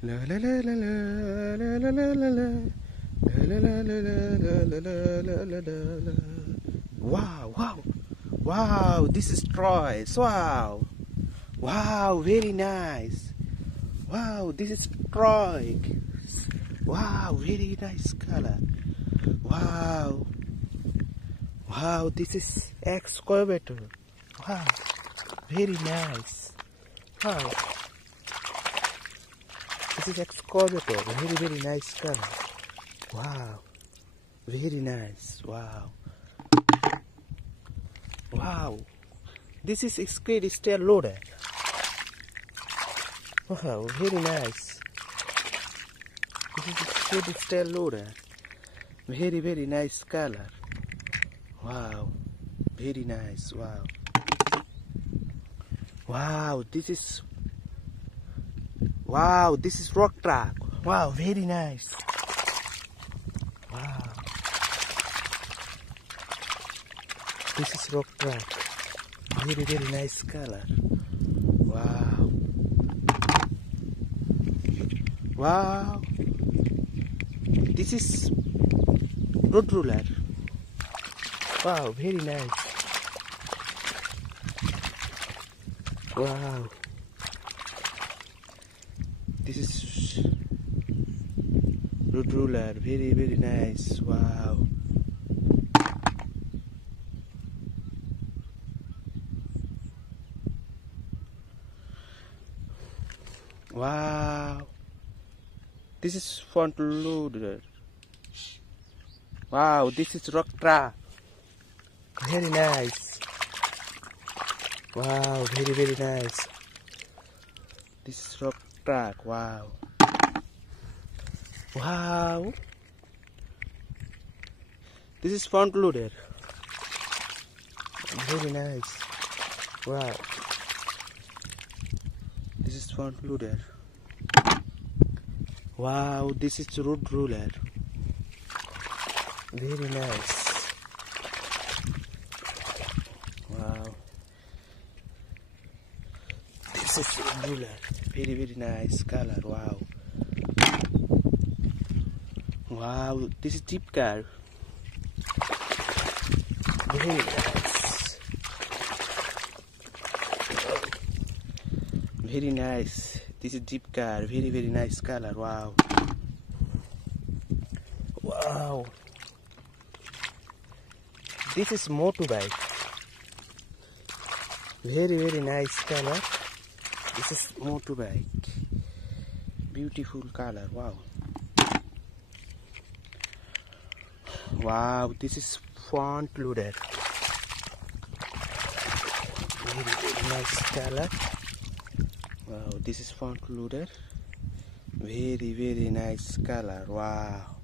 La la la la la la la la la la. La la la la la la la la la la. Wow, wow, wow, this is Troy's. Wow, wow, very nice. Wow, this is Troy. Wow, very nice color. Wow, wow, this is excavator. Wow, very nice. Wow, this is excavator. Very nice color. Wow, very nice. Wow. Wow, this is a skid stair loader. Wow, very nice. This is a skid stair loader. Very nice color. Wow, very nice. Wow. Wow, this is rock truck. Wow, very nice. Wow. This is rock truck. Very nice color. Wow. Wow. This is road roller. Wow, very nice. Wow. This is road roller. Very nice. Wow. Wow, this is front loader. Wow, this is rock truck. Very nice. Wow, very nice. This is rock truck. Wow. Wow. This is front loader. Very nice. Wow. This is front loader. Wow, this is road roller. Very nice. Wow. This is road roller. Very nice color. Wow. Wow, this is jeep car. Very nice. Very nice. This is jeep car. Very nice color. Wow. Wow. This is motorbike. Very nice color. This is motorbike. Beautiful color. Wow. Wow. This is front loader. Very nice color. Wow, this is front loader. Very nice color. Wow.